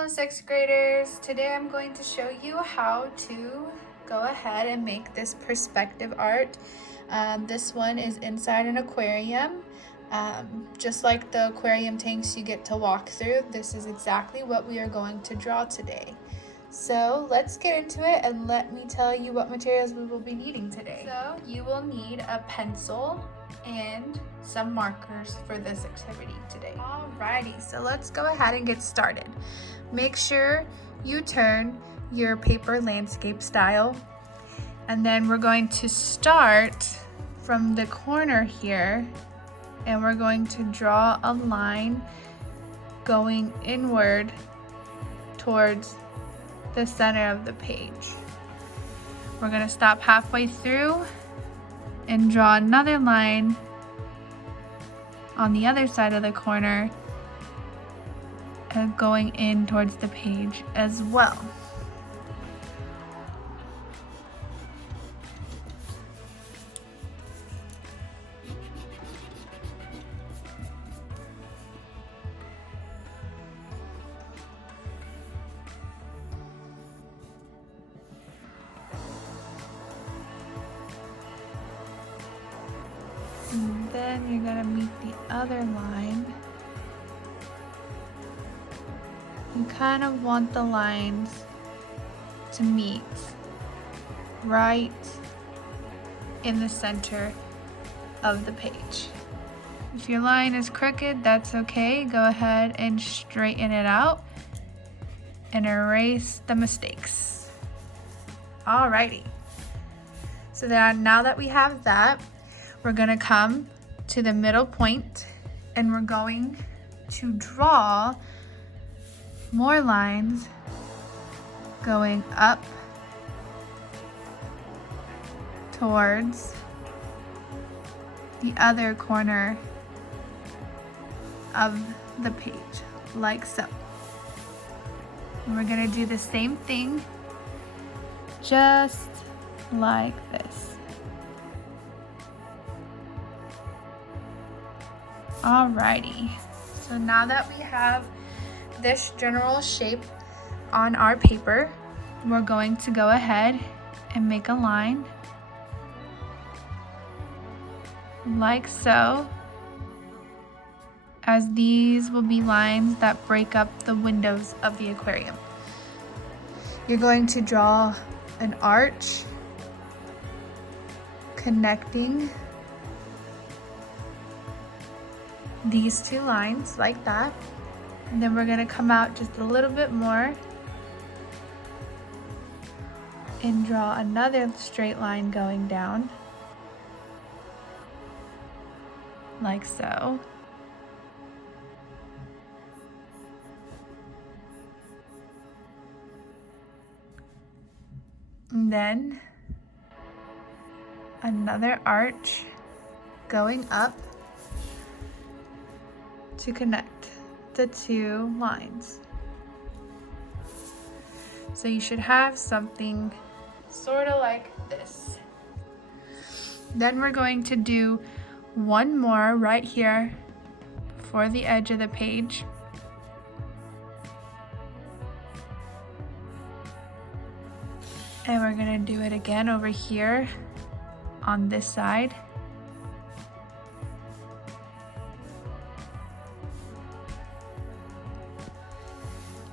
fellow 6th graders. Today I'm going to show you how to go ahead and make this perspective art. This one is inside an aquarium. Just like the aquarium tanks you get to walk through, this is exactly what we are going to draw today. So let's get into it and let me tell you what materials we will be needing today. So you will need a pencil and some markers for this activity today. Alrighty, so let's go ahead and get started. Make sure you turn your paper landscape style, and then we're going to start from the corner here, and we're going to draw a line going inward towards the center of the page. We're going to stop halfway through and draw another line on the other side of the corner and going in towards the page as well. And then you're gonna meet the other line. You kind of want the lines to meet right in the center of the page. If your line is crooked, that's okay. Go ahead and straighten it out and erase the mistakes. Alrighty. So then now that we have that, we're gonna come to the middle point and we're going to draw more lines going up towards the other corner of the page, like so. And we're gonna do the same thing, just like this. Alrighty, so now that we have this general shape on our paper, we're going to go ahead and make a line like so, as these will be lines that break up the windows of the aquarium. You're going to draw an arch connecting these two lines like that, and then we're going to come out just a little bit more and draw another straight line going down like so. And then another arch going up to connect the two lines. So you should have something sort of like this. Then we're going to do one more right here for the edge of the page. And we're gonna do it again over here on this side.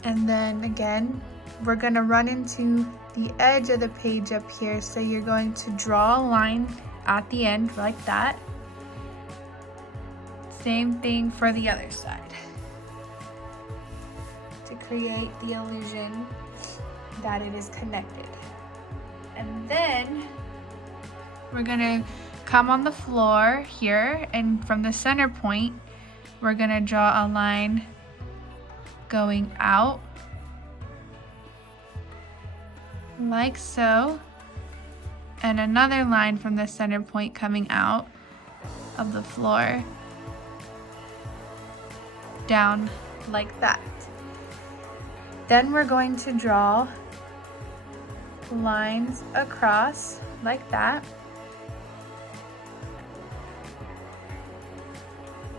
And then again, we're gonna run into the edge of the page up here. So you're going to draw a line at the end like that. Same thing for the other side, to create the illusion that it is connected. And then we're gonna come on the floor here, and from the center point, we're gonna draw a line going out like so, and another line from the center point coming out of the floor down like that. Then we're going to draw lines across like that,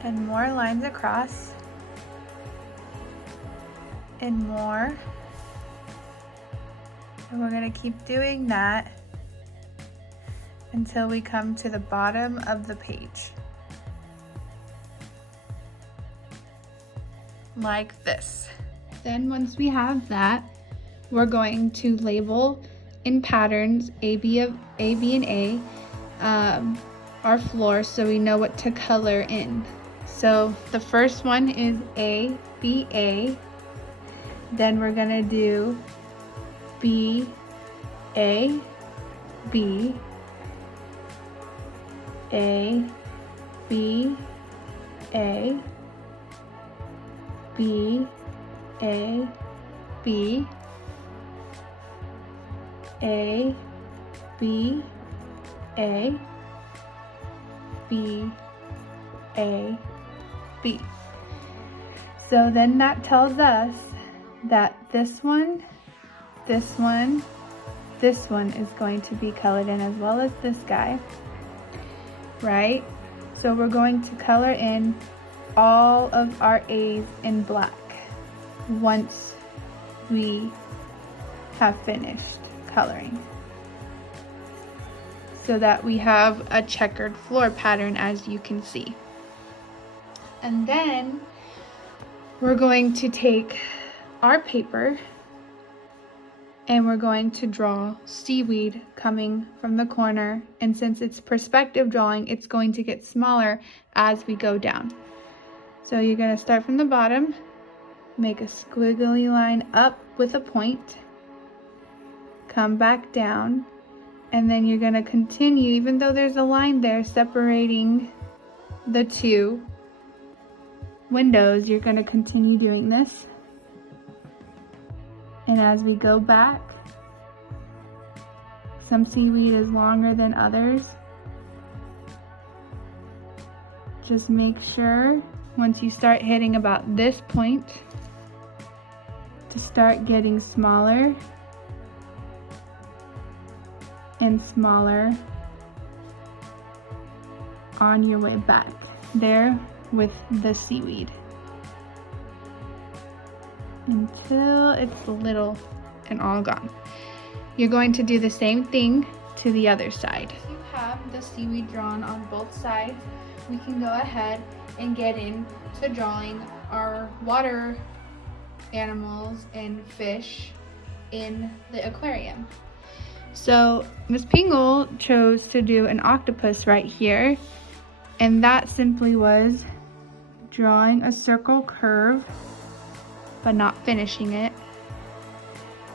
and more lines across, and more. And we're gonna keep doing that until we come to the bottom of the page. Like this. Then once we have that, we're going to label in patterns A, B, and A, our floor, so we know what to color in. So the first one is A, B, A. Then we're gonna do B, A, B, A, B, A, B, A, B, A, B, A, B, A, B. So then that tells us that this one is going to be colored in, as well as this guy, right? So we're going to color in all of our A's in black once we have finished coloring, so that we have a checkered floor pattern, as you can see. And then we're going to take our paper and we're going to draw seaweed coming from the corner, and since it's perspective drawing, it's going to get smaller as we go down. So you're going to start from the bottom, make a squiggly line up with a point, come back down, and then you're going to continue, even though there's a line there separating the two windows, you're going to continue doing this. And as we go back, some seaweed is longer than others. Just make sure once you start hitting about this point to start getting smaller and smaller on your way back there with the seaweed, until it's little and all gone. You're going to do the same thing to the other side. If you have the seaweed drawn on both sides, we can go ahead and get into drawing our water animals and fish in the aquarium. So Miss Pingle chose to do an octopus right here, and that simply was drawing a circle curve but not finishing it,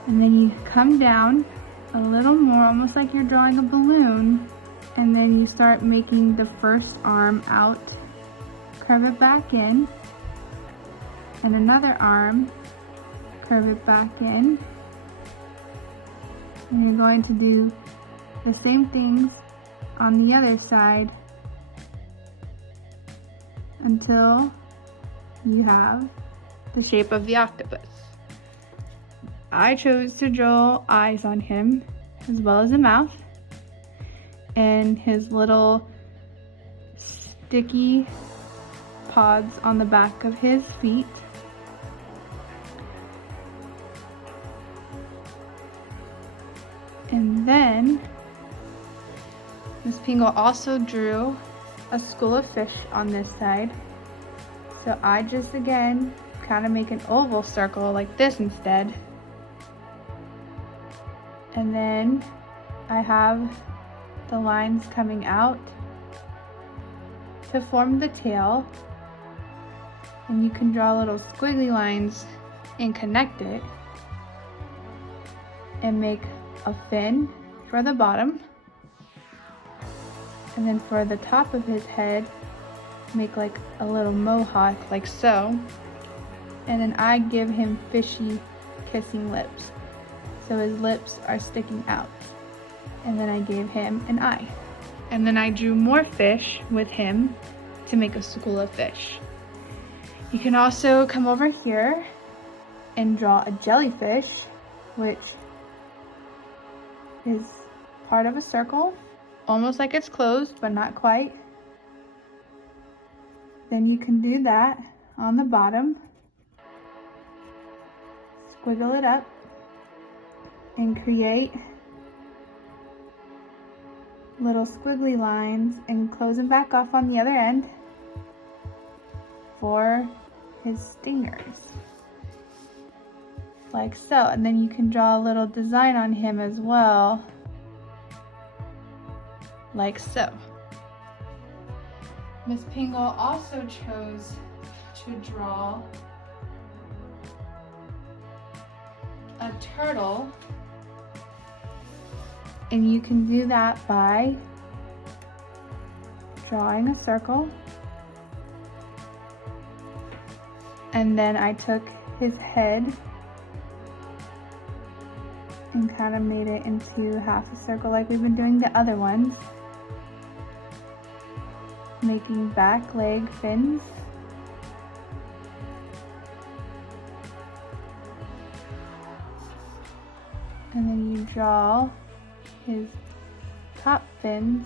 and then you come down a little more, almost like you're drawing a balloon, and then you start making the first arm out, curve it back in, and another arm, curve it back in, and you're going to do the same things on the other side until you have the shape of the octopus. I chose to draw eyes on him, as well as a mouth, and his little sticky pods on the back of his feet. And then Miss Pingle also drew a school of fish on this side. So I just again kind of make an oval circle like this instead. And then I have the lines coming out to form the tail. And you can draw little squiggly lines and connect it and make a fin for the bottom. And then for the top of his head, make like a little mohawk like so. And then I give him fishy kissing lips, so his lips are sticking out. And then I gave him an eye. And then I drew more fish with him to make a school of fish. You can also come over here and draw a jellyfish, which is part of a circle, almost like it's closed, but not quite. Then you can do that on the bottom. squiggle it up and create little squiggly lines and close them back off on the other end for his stingers, like so. And then you can draw a little design on him as well, like so. Miss Pingle also chose to draw a turtle, and you can do that by drawing a circle, and then I took his head and kind of made it into half a circle like we've been doing the other ones, making back leg fins. And then you draw his top fins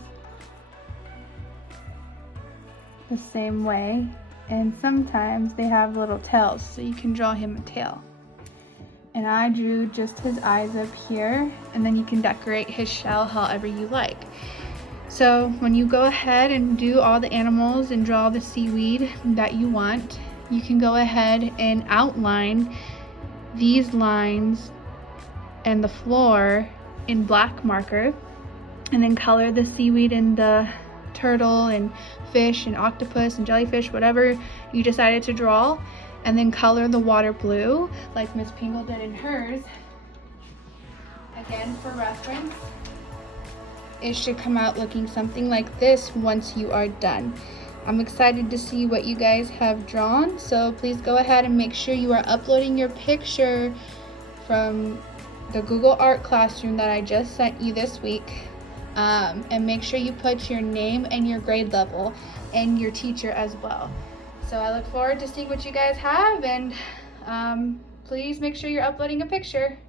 the same way, and sometimes they have little tails, so you can draw him a tail. And I drew just his eyes up here, and then you can decorate his shell however you like. So when you go ahead and do all the animals and draw the seaweed that you want, you can go ahead and outline these lines and the floor in black marker, and then color the seaweed and the turtle and fish and octopus and jellyfish, whatever you decided to draw, and then color the water blue like Miss Pingle did in hers. Again, for reference, it should come out looking something like this once you are done. I'm excited to see what you guys have drawn, so please go ahead and make sure you are uploading your picture from the Google Art Classroom that I just sent you this week, and make sure you put your name and your grade level and your teacher as well. So I look forward to seeing what you guys have, and please make sure you're uploading a picture.